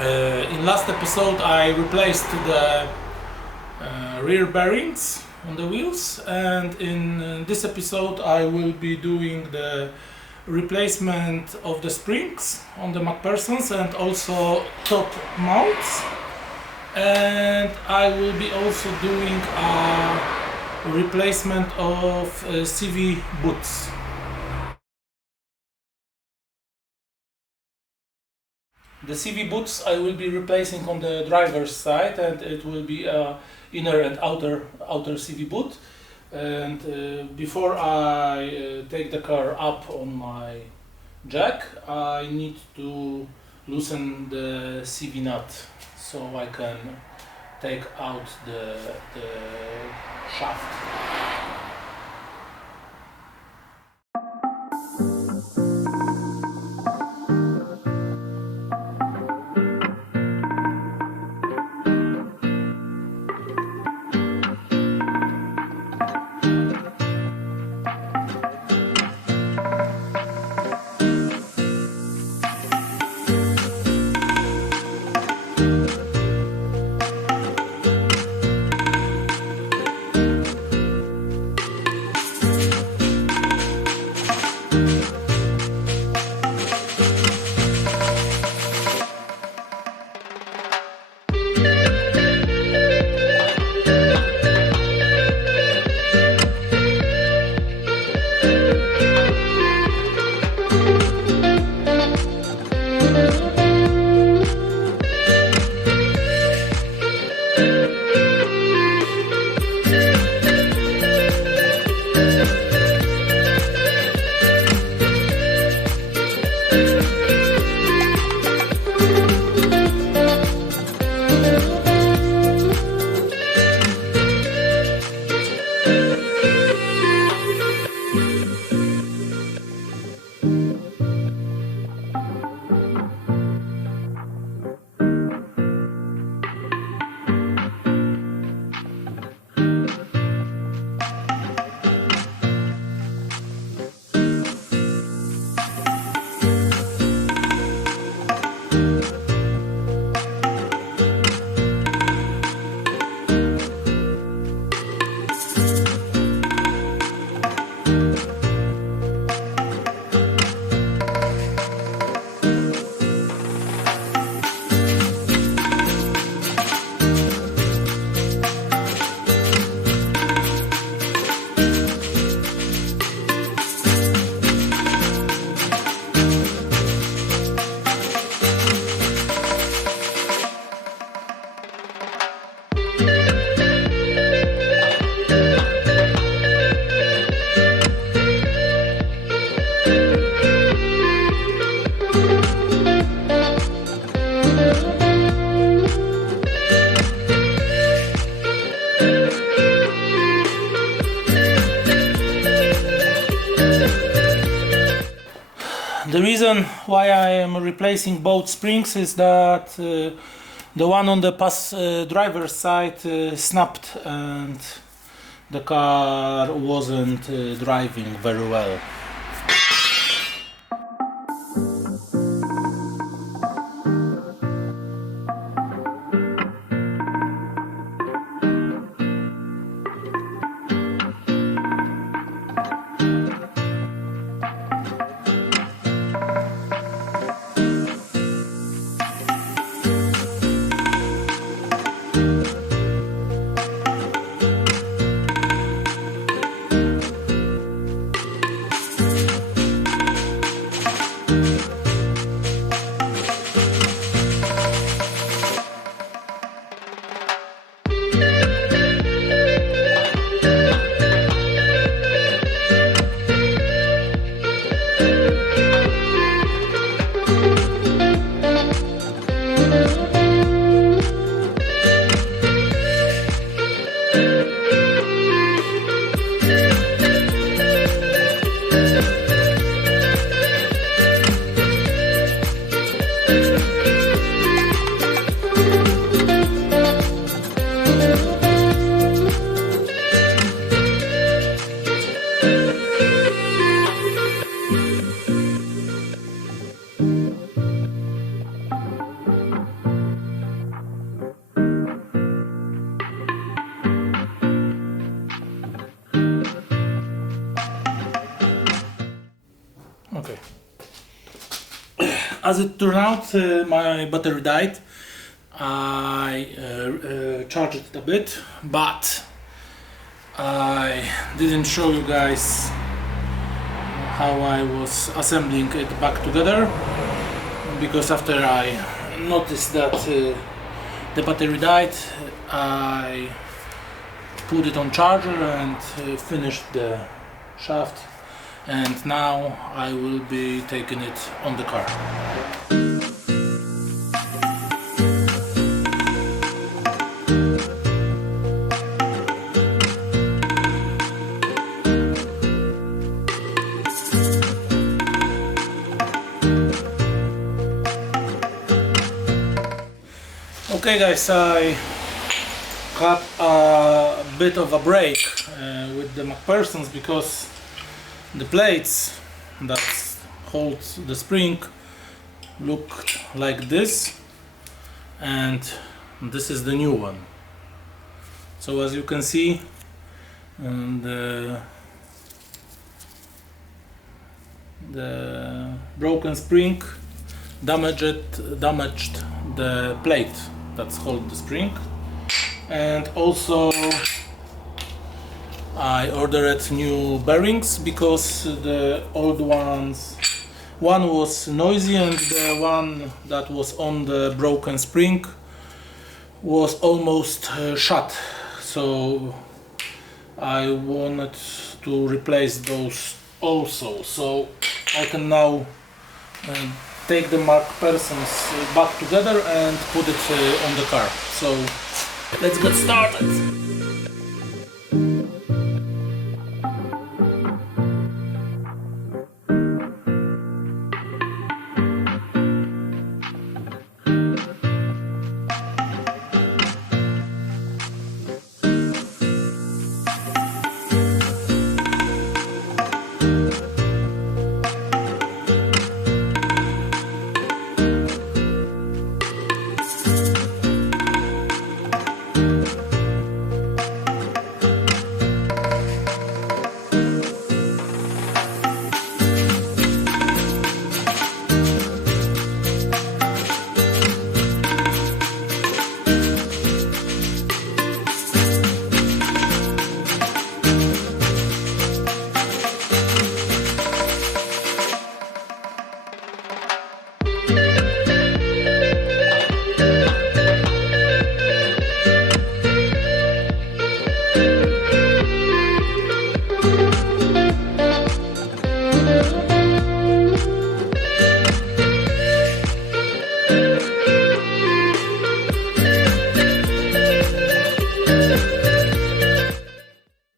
In last episode I replaced the rear bearings on the wheels, and in this episode I will be doing the replacement of the springs on the McPherson's and also top mounts, and I will be also doing a replacement of CV boots. The CV boots I will be replacing on the driver's side, and it will be a inner and outer CV boot. And before I take the car up on my jack, I need to loosen the CV nut so I can take out the shaft. The reason why I am replacing both springs is that the one on the driver's side snapped and the car wasn't driving very well. As it turned out, my battery died. I charged it a bit, but I didn't show you guys how I was assembling it back together, because after I noticed that the battery died, I put it on charger and finished the shaft, and now I will be taking it on the car. Okay guys, I had a bit of a break with the McPherson's because the plates that hold the spring look like this, and this is the new one. So as you can see, the broken spring damaged the plate that's hold the spring. And also I ordered new bearings because the old one was noisy, and the one that was on the broken spring was almost shut, so I wanted to replace those also, so I can now take the McPherson's back together and put it on the car. So let's get started.